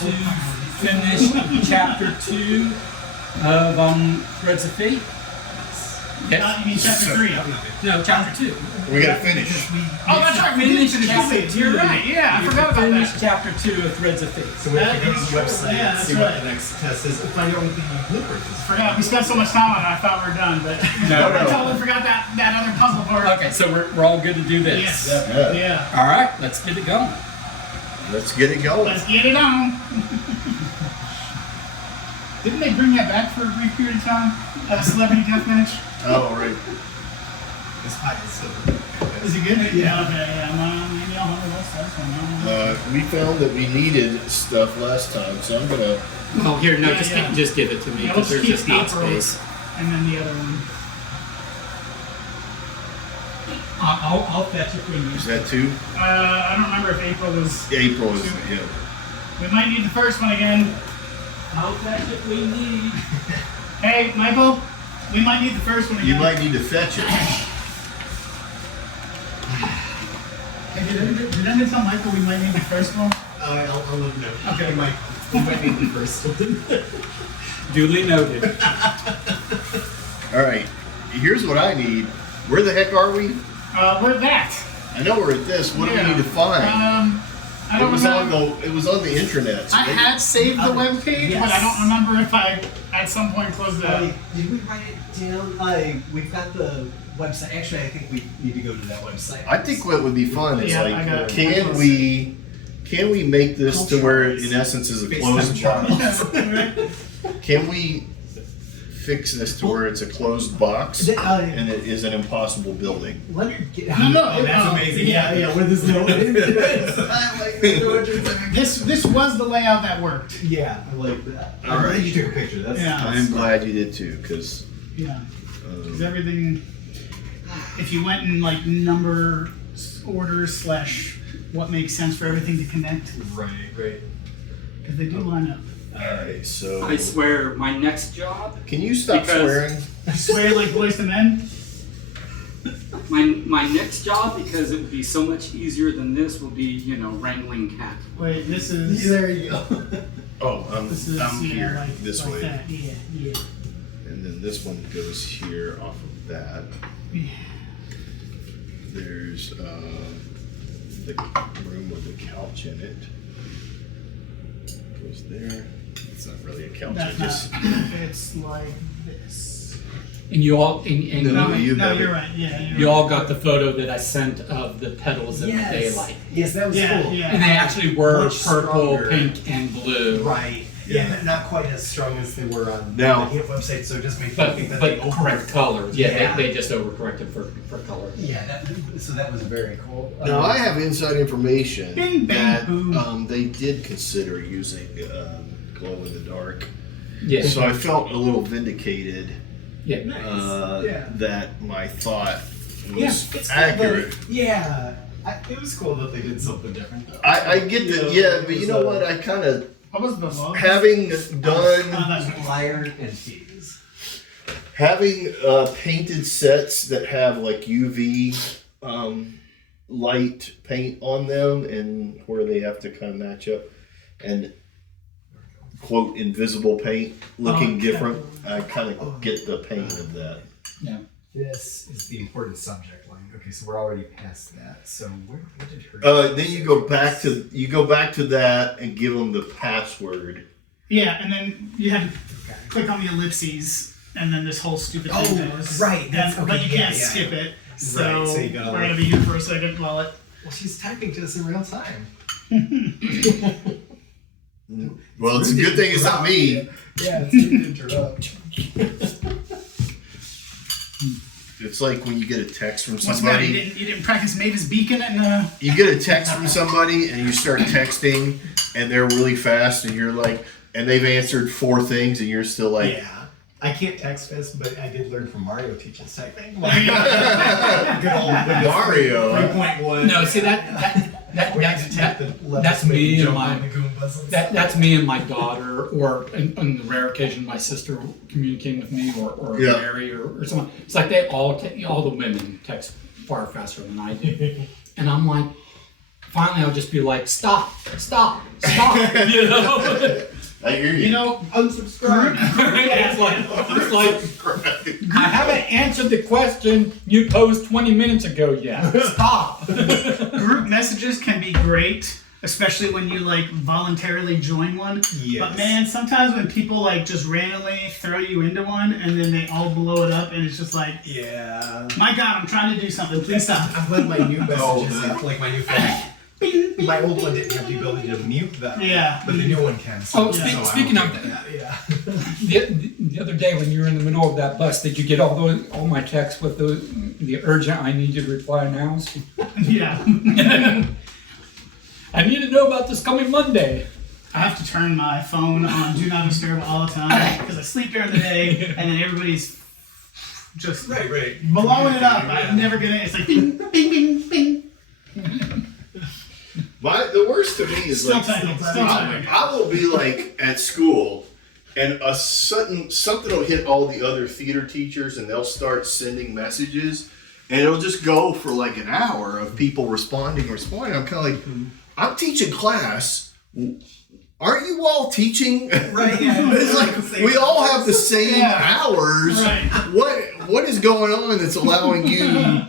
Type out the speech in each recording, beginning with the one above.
to finish chapter 2 of Threads of Fate. Yes. You mean chapter 3? No, chapter 2. We gotta finish. Oh, that's right. We did finish chapter 2. You're right. Yeah, I forgot about Finish that. chapter 2 of Threads of Fate. So we have to go to the website Yeah, and that's see right. what the next test is to find out what the blueprint is. Forgot. We spent so much time on it, I thought we were done, but I totally forgot that other puzzle part. Okay, so we're all good to do this. Yes. Yeah. Yeah. All right, let's get it going. Let's get it going. Let's get it on. Didn't they bring that back for a brief period of time? Celebrity Deathmatch? Oh, right. This pie is still Is it good? Yeah. Okay, yeah. Maybe I'll handle this. That's one. We found that we needed stuff last time, so I'm gonna. Oh, here, no, Yeah, just give it to me Yeah, because let's there's keep just not April. space. And then the other one. I'll fetch it for you. Is that 2? I don't remember if April was. April is. Yeah. We might need the first one again. I'll fetch it we need. Hey, Michael, we might need the first one again. You might need to fetch it. Hey, did I tell Michael we might need the first one? I'll let you know. Okay. We might need the first one. Duly noted. All right. Here's what I need. Where the heck are we? We're that. I know we're at this. What do we Yeah. need to find? I don't remember. It was on the intranet. so I maybe- had saved the webpage, Yes. but I don't remember if I at some point closed it out. Did we write it down? We've got the website. Actually, I think we need to go to that website. I think what would be fun is Yeah, I got like, it. can we make this to where it in essence is a closed box? Can we fix this to where it's a closed box and it is an impossible building? Leonard, No, that's amazing. Yeah, with this note. I like that. This was the layout that worked. Yeah, I like that. All I'm right. glad you took a picture. That's Yeah. I'm glad you did too, because Yeah. Because everything, if you went in like number order / what makes sense for everything to connect, right. because they do line up. alright, so I swear, my next job, can you stop Because- swearing? I swear like boys to men. my next job, because it would be so much easier than this, will be, wrangling cat. Wait, this is There you go. Oh, this is I'm here like, this like way. that. Yeah. And then this one goes here off of that. Yeah. There's the room with the couch in it. Goes there. It's not really a couch. That's I just not. It's like this. And you all, and No, No, you have you're it. right. Yeah, you're you right. all got the photo that I sent of the petals in the daylight. Yes, that was Yeah, cool. yeah. And they actually were Much purple, stronger. pink, and blue. Right. Yeah, not quite as strong as they were on Now- the HIP website, so it just made me But think that but they correct colors. Yeah, Yeah. they just overcorrected for color. Yeah, so that was very cool. Now I have inside information Bing, bang, that boom. they did consider using glow in the dark. Yeah. So I felt a little vindicated Yeah. Yeah. that my thought Yeah, was it's accurate. Cool, yeah, it was cool that they did something different. I get that, yeah, but you know what? I kind of, What was the logo? having done, that's Iron and Fuse. having painted sets that have like UV light paint on them and where they have to kind of match up and quote invisible paint looking Okay. different, I kind of get the pain of that. Yeah. This is the important subject line. Okay, so we're already past that. So where did her? Then you go back to that and give them the password. Yeah, and then you had to click on the ellipses, and then this whole stupid thing goes. right, that's- And, but okay, you can't yeah. skip it. So, Right, so you gotta, we're like- gonna be here for a second while it. Well, she's typing to us in real time. Well, it's a good thing it's not me. Yeah, it's good to interrupt. It's like when you get a text from What's the matter? somebody. You didn't practice Mavis Beacon and You get a text from somebody and you start texting and they're really fast and you're like, and they've answered 4 things and you're still like, Yeah. I can't text fast, but I did learn from Mario teaches typing. Good old Mario. 3.1. No, see that We had to take the left that's stick me and and jump my on the Goombas. that's me and my daughter, or on the rare occasion my sister communicating with me, or Yeah. Mary or someone. It's like they all the women text far faster than I do, and I'm like, finally I'll just be like, stop, you know? I hear you. You know, Unsubscribe. it's like, I haven't answered the question you posed 20 minutes ago yet. Stop. group messages can be great, especially when you like voluntarily join one. Yes. But man, sometimes when people like just randomly throw you into one and then they all blow it up and it's just like, Yeah. my God, I'm trying to do something. Please stop. I'm glad my new messages, like my new phone. My old one didn't have the ability to mute them. Yeah. But the new one can. Oh, So speaking I'm of okay that, with yeah. the other day when you were in the middle of that bus, did you get all my texts with the urgent I need you to reply now? Yeah. I need to know about this coming Monday. I have to turn my phone on Do Not Disturb all the time because I sleep during the day and then everybody's just Right. blowing it up. I'm never gonna. It's like bing, bing, bing, bing. The worst to me is Still like, typing. I will be like at school, and something will hit all the other theater teachers, and they'll start sending messages, and it'll just go for like an hour of people responding. I'm kind of like, I'm teaching class. Aren't you all teaching? Right, yeah. It's like we all have the same hours. Right. What is going on that's allowing you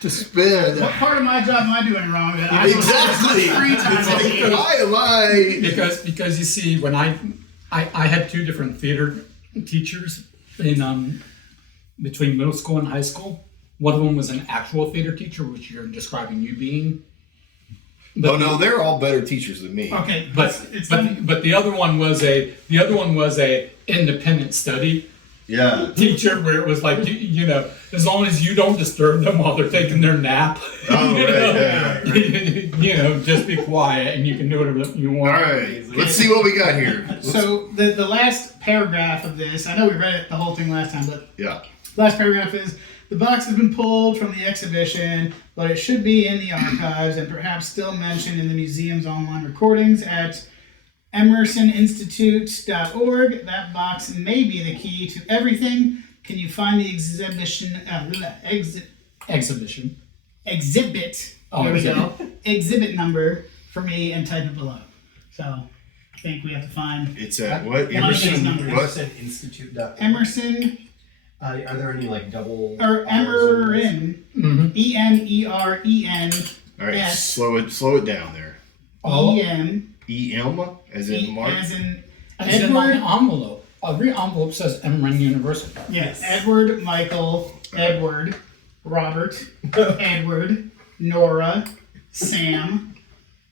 to spend? What part of my job am I doing wrong? That I Exactly. Free time. It's like, why am I? Because you see, when I had two different theater teachers in between middle school and high school. One of them was an actual theater teacher, which you're describing you being. But Oh no, they're all better teachers than me. Okay, but the other one was a independent study Yeah. teacher where it was like you know, as long as you don't disturb them while they're taking their nap. Oh, you right, know, right. you know, just be quiet and you can do whatever you All want. right, let's see what we got here. So the last paragraph of this, I know we read it the whole thing last time, but Yeah. last paragraph is, the box has been pulled from the exhibition, but it should be in the archives and perhaps still mentioned in the museum's online recordings at emersoninstitute.org. That box may be the key to everything. Can you find the exhibition? Exhibition. Exhibit. Oh, There we go. exhibit. Exhibit number for me and type it below. So I think we have to find It's at what? One of these numbers. What? Institute.org. Emerson Are there any like double or R's Emerin. Mm-hmm. EMEREN. All right, Yes. slow it down there. EM. EM as in Mark. As in As in my Edward. envelope. Every envelope says Emory University. Yes. Edward, Michael, Edward, Robert, Edward, Nora, Sam,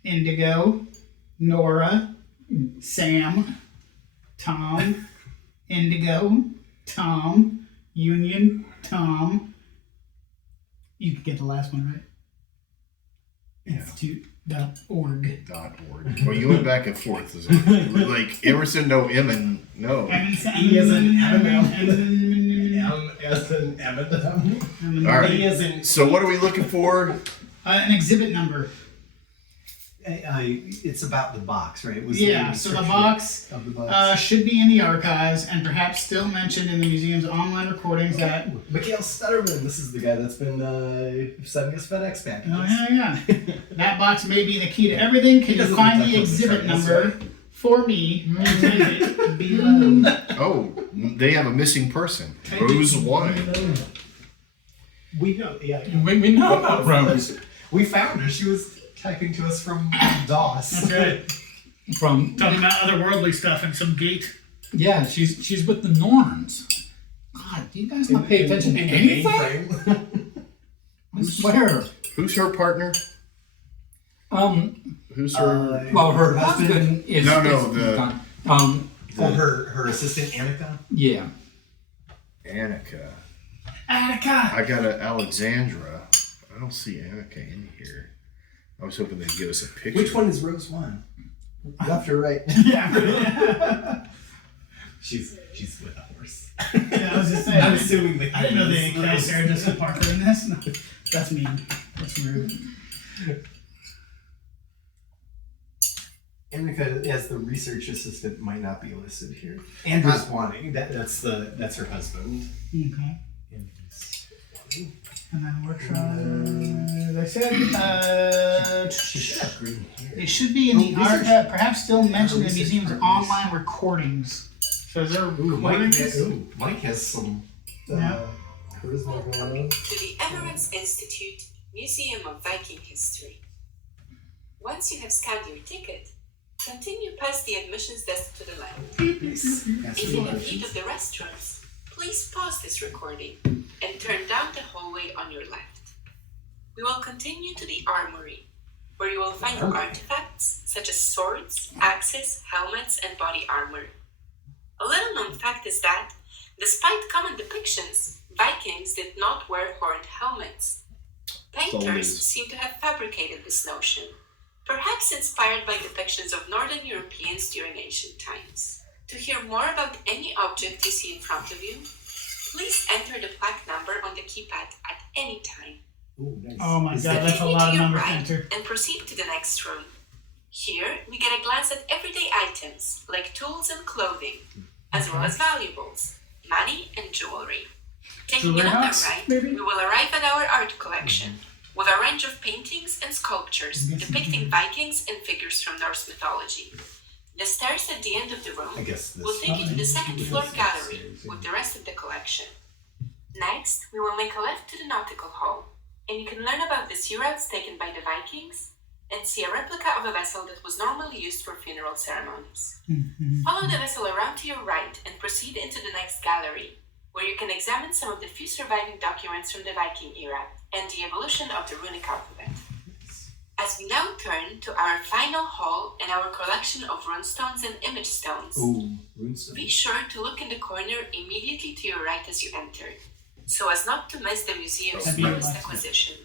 Indigo, Nora, Sam, Tom, Indigo, Tom, Union, Tom. You could get the last one right. Institute.org. .org. Well, you went back and forth. Like Emerson, no M and no. E as in M as in M. All right. E as in So what are we looking for? An exhibit number. it's about the box, right? It was Yeah, so the box of the box. should be in the archives and perhaps still mentioned in the museum's online recordings that. Mikhail Stutterman, this is the guy that's been sending us FedEx packages. Oh, yeah. That box may be the key to everything. Can you doesn't find look the like exhibit those number right? for me and type it below? Oh, they have a missing person. Rose 1. We know, yeah. We know about Rose We found her. She was typing to us from DOS. That's right. from Talking about otherworldly stuff and some gate. yeah. She's with the Norns. God, do you guys not pay attention to in the anything? mainframe. I swear. Who's her partner? Who's her? Well, her husband is. No, is gone. her assistant Annika. Yeah. Annika. Attica! I got an Alexandra. I don't see Annika in here. I was hoping they'd give us a picture. Which one is Rose 1? Left or right? Yeah. She's with a horse. Yeah, I was just saying. I'm assuming the I didn't know they cast Sarah Jessica Parker in this. No, that's mean. That's rude. Annika, as the research assistant, might not be listed here. Andrew's wanting that's her husband. Okay. Andrew's And then workshop. They said She should have green hair. it should be in the art. Perhaps still mentioned in the museum's online recordings. So is there recordings? Mike has some Yeah. charisma going on. To the Emirates Institute Museum of Viking History. Once you have scanned your ticket, continue past the admissions desk to the left. If in the heat of the restrooms, please pause this recording and turn down the hallway on your left. We will continue to the armory, where you will find artifacts such as swords, axes, helmets, and body armor. A little known fact is that, despite common depictions, Vikings did not wear horned helmets. Painters seem to have fabricated this notion, perhaps inspired by depictions of Northern Europeans during ancient times. To hear more about any object you see in front of you, please enter the plaque number on the keypad at any time. Ooh, nice. Oh my god, that's a Continue lot to of your numbers to right enter. and proceed to the next room. Here, we get a glance at everyday items like tools and clothing, as well as valuables, money, and jewelry. Taking Jewelry another box, right, maybe? we will arrive at our art collection, with a range of paintings and sculptures depicting Vikings and figures from Norse mythology. The stairs at the end of the room I guess this. will take you to the second floor gallery with the rest of the collection. Next, we will make a left to the nautical hall, and you can learn about the sea routes taken by the Vikings and see a replica of a vessel that was normally used for funeral ceremonies. Follow the vessel around to your right and proceed into the next gallery, where you can examine some of the few surviving documents from the Viking era and the evolution of the runic alphabet. As we now turn to our final hall and our collection of runestones and image stones, Ooh, runestone. be sure to look in the corner immediately to your right as you enter, so as not to miss the museum's That'd be newest nice. acquisition.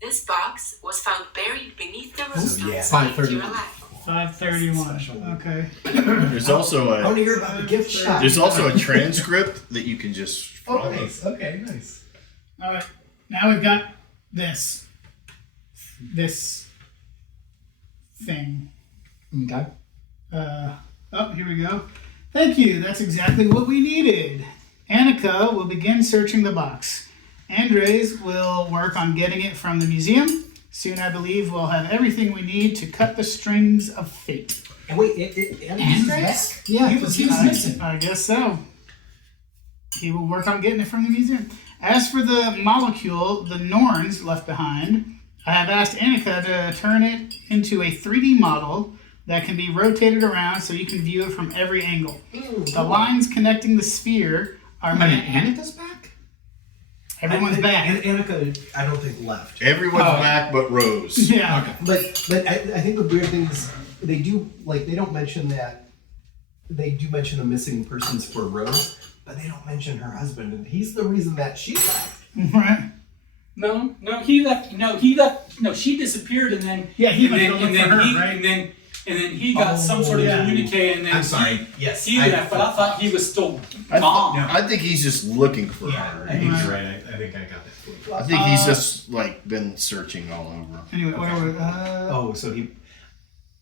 This box was found buried beneath the runestones yeah. to your 531. left. 531. Okay. There's also I want to a hear about the gift shop. there's also a transcript that you can just Oh, follow. nice. Okay, nice. All right. Now we've got this thing. Okay. Oh, here we go. Thank you. That's exactly what we needed. Annika will begin searching the box. Andres will work on getting it from the museum. Soon, I believe, we'll have everything we need to cut the strings of fate. And wait, Andrew's back? Yeah, because he was missing. I guess so. He will work on getting it from the museum. As for the molecule the Norns left behind, I have asked Annika to turn it into a 3D model that can be rotated around so you can view it from every angle. The lines connecting the sphere are I mean, Annika's back? Everyone's back. And Annika, I don't think left. Everyone's back but Rose. Yeah. Okay. But I think the weird thing is they do they don't mention that they do mention the missing persons for Rose, but they don't mention her husband, and he's the reason that she left. Right. No, he left. No, she disappeared, and then Yeah, he and went then, to look and then for her, he, right? and then he got some sort of yeah. communique, and then I'm sorry. Yes, he left. But I thought he was still I, gone. I think he's just looking for Yeah, her. I think you're right. I think I got that. I think he's just like been searching all over. Anyway, where were Oh, so he.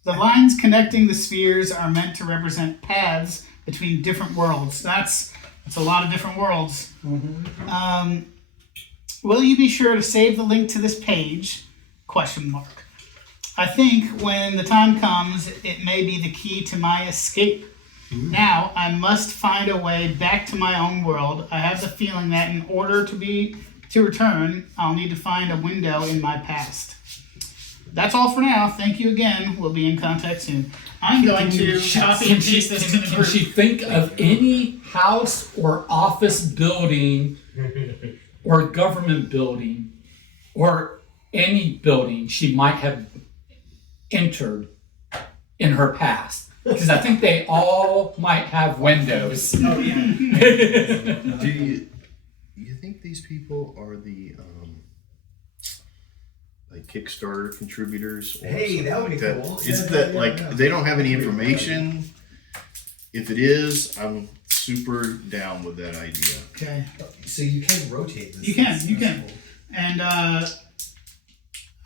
the lines connecting the spheres are meant to represent paths between different worlds. That's a lot of different worlds. Will you be sure to save the link to this page? ? I think when the time comes, it may be the key to my escape. Now, I must find a way back to my own world. I have the feeling that in order to return, I'll need to find a window in my past. That's all for now. Thank you again. We'll be in contact soon. I'm going to copy and paste this to the Can group. she think of any house or office building or government building or any building she might have entered in her past? Because I think they all might have windows. Oh, yeah. Do you think these people are the like Kickstarter contributors? Or Hey, that would be something like cool. That? Isn't Yeah, that yeah, like yeah. they don't have any information? If it is, I'm super down with that idea. Okay. So you can rotate this. You can, That's you can. cool. And I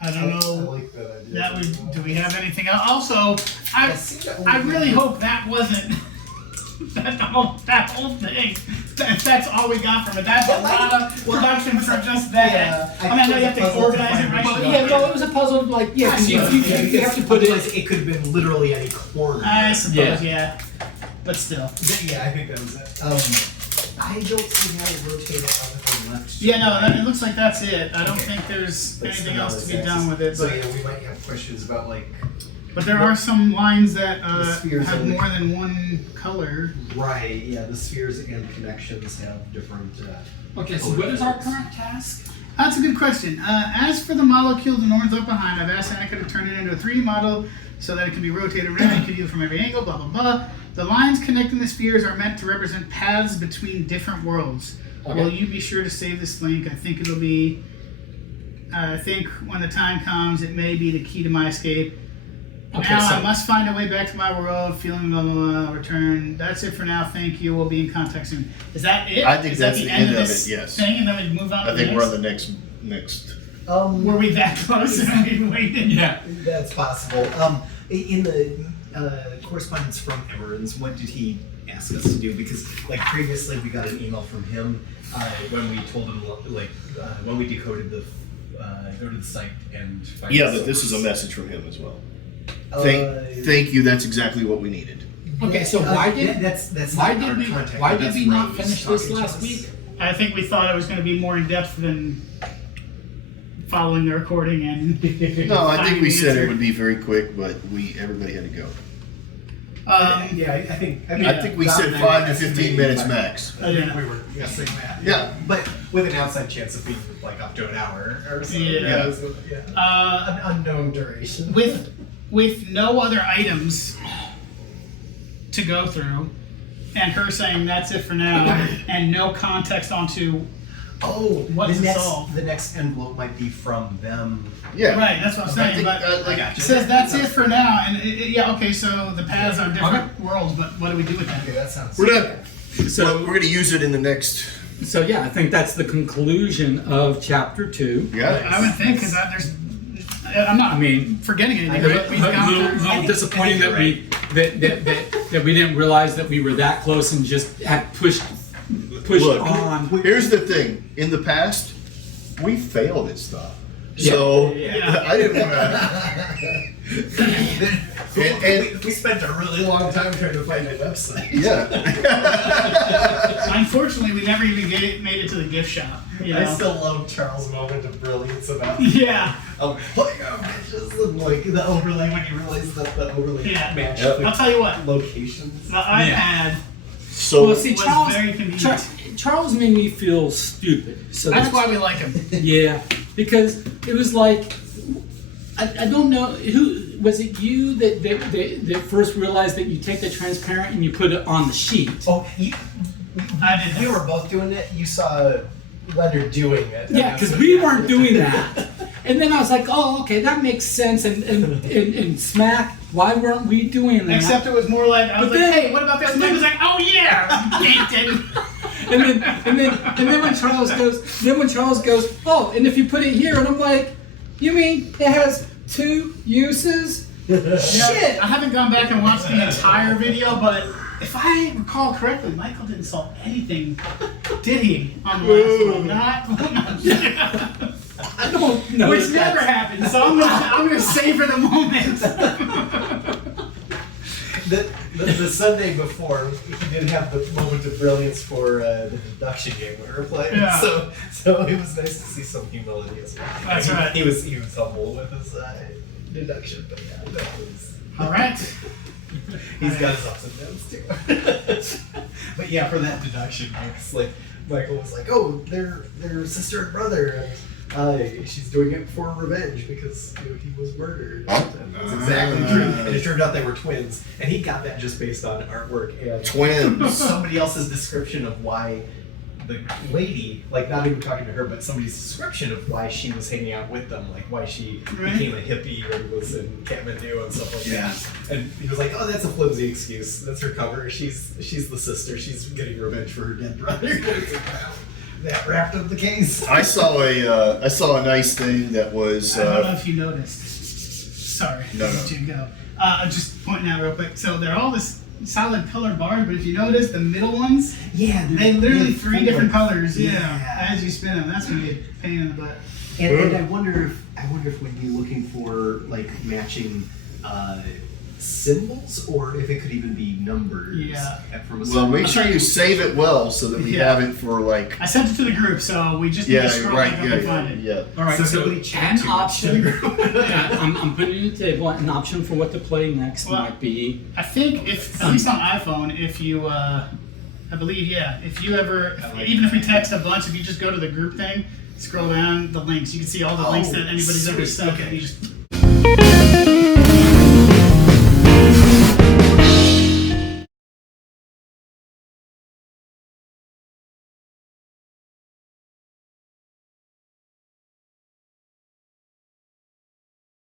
don't I know like that idea. that do we have anything else? Also, I really hope that wasn't that whole thing. if that's all we got from it, that's a lot of production for just that. Yeah, I mean, I know you have to organize it right. Yeah, no, it was a puzzle. Like, yeah, 'cause you have to put Otherwise, it. it could have been literally any corner. I suppose, yeah. But still. Yeah, I think that was it. I don't see how it rotated other than left. Yeah, no, it looks like that's it. I don't think there's anything else to be done with it. So But, yeah, we might have questions about like. but there are some lines that spheres have are like- more than one color. Right. Yeah, the spheres and connections have different. Okay, so what is our current task? That's a good question. As for the molecule the Norns left behind, I've asked Annika to turn it into a 3D model so that it can be rotated around and can view from every angle, blah, blah, blah. The lines connecting the spheres are meant to represent paths between different worlds. Okay. Will you be sure to save this link? I think it'll be, I think when the time comes, it may be the key to my escape. Okay, Now so- I must find a way back to my world, feeling blah, blah, blah, return. That's it for now. Thank you. We'll be in contact soon. Is that it? I think Is that that's the end of this it, yes. thing, and then we move on to I the think next? we're on the next. Were we that close and we waited? Yeah. That's possible. In the correspondence from Emmerins, what did he ask us to do? Because like previously, we got an email from him when we told him when we decoded the go to the site and find Yeah, the but this is a source. message from him as well. Uh, Thank you. That's exactly what we needed. Okay, so why did that's why not did our we contact, why but did that's we not Rose finish talking this to last us. week? I think we thought it was going to be more in depth than following the recording and. No, I think finding we the said answer. it would be very quick, but everybody had to go. Yeah, I think. I think we said 5 to 15 minutes max. I think we were guessing that. Yeah. But with an outside chance of being like up to an hour or so. Yeah. An unknown duration. With no other items to go through, and her saying that's it for now, and no context onto. Oh, What's the solve? the next envelope might be from them. Yeah. Right, that's what I'm I saying. think, But like, I got it you. says that's it for now, and yeah, okay. So the paths are different worlds, but what do we do with that? Okay, that sounds. We're done. So Well, we're going to use it in the next. so yeah, I think that's the conclusion of chapter 2. Yeah. I would think because there's. I'm not. I mean, forgetting anything. a But we've gone through. little disappointing that we that we didn't realize that we were that close and just had pushed Look, on. here's the thing. In the past, we failed at stuff. So Yeah. I didn't want to. And we spent a really long time trying to find a website. yeah. Unfortunately, we never even made it to the gift shop. You know? I still love Charles' moment of brilliance about Yeah. bitches and like the overlay when you realize that the overlay Yeah. matched Yep. the I'll tell you what. locations. The iPad. So Well, see, was Charles, very convenient. Charles made me feel stupid. So That's why we like him. Yeah, because it was like I don't know who was it. You that first realized that you take the transparent and you put it on the sheet. Oh, I did. we were both doing it. You saw Leonard doing it. Yeah, because we weren't doing that. And then I was like, oh, okay, that makes sense. And smack, why weren't we doing that? Except it was more like I was But like, then- hey, what about this? And then it was like, oh yeah, Nathan. and then when Charles goes, oh, and if you put it here, and I'm like, you mean it has 2 uses? Shit. I haven't gone back and watched the entire video, but if I recall correctly, Michael didn't solve anything, did he? On the last one, not. I don't know. Which if never that's- happened. So I'm gonna savor the moment. The Sunday before, he did have the moment of brilliance for the deduction game we were playing. Yeah. So it was nice to see some humility as well. That's right. He was humble with his deduction, but yeah, that was. All right. He's got his ups and downs too. But yeah, for that deduction, it's like Michael was like, "Oh, they're sister and brother, and she's doing it for revenge because he was murdered." And that's exactly true. And it turned out they were twins, and he got that just based on artwork and twins. somebody else's description of why the lady, like not even talking to her, but somebody's description of why she was hanging out with them, like why she Right. became a hippie and was in Kathmandu and stuff like Yeah. that. And he was like, "Oh, that's a flimsy excuse. That's her cover. She's the sister. She's getting revenge for her dead brother." It's like, wow, that wrapped up the case. I saw a nice thing that was. I don't know if you noticed. Sorry, No, I'll no. let you go. Just pointing out real quick. So they're all this solid color bars, but if you notice the middle ones, Yeah, they literally yeah, 3 full different one. colors. Yeah. Yeah. As you spin them, that's gonna be a pain in the butt. And I wonder if we'd be looking for like matching symbols, or if it could even be numbers. Yeah. From a Well, make certain- sure you save it well so that we Yeah. have it for like. I sent it to the group, so we just need Yeah, to scroll right. back up Yeah, and find it. yeah. All right, So so, nobody chat an too much. option. Yeah, I'm putting it on the table. An option for what to play next Well, might be. I think if, at least on iPhone, if you, I believe, yeah, if you ever, even if we text a bunch, if you just go to the group thing, scroll down the links, you can see all the links that anybody's ever sweet. sent. Okay. And you just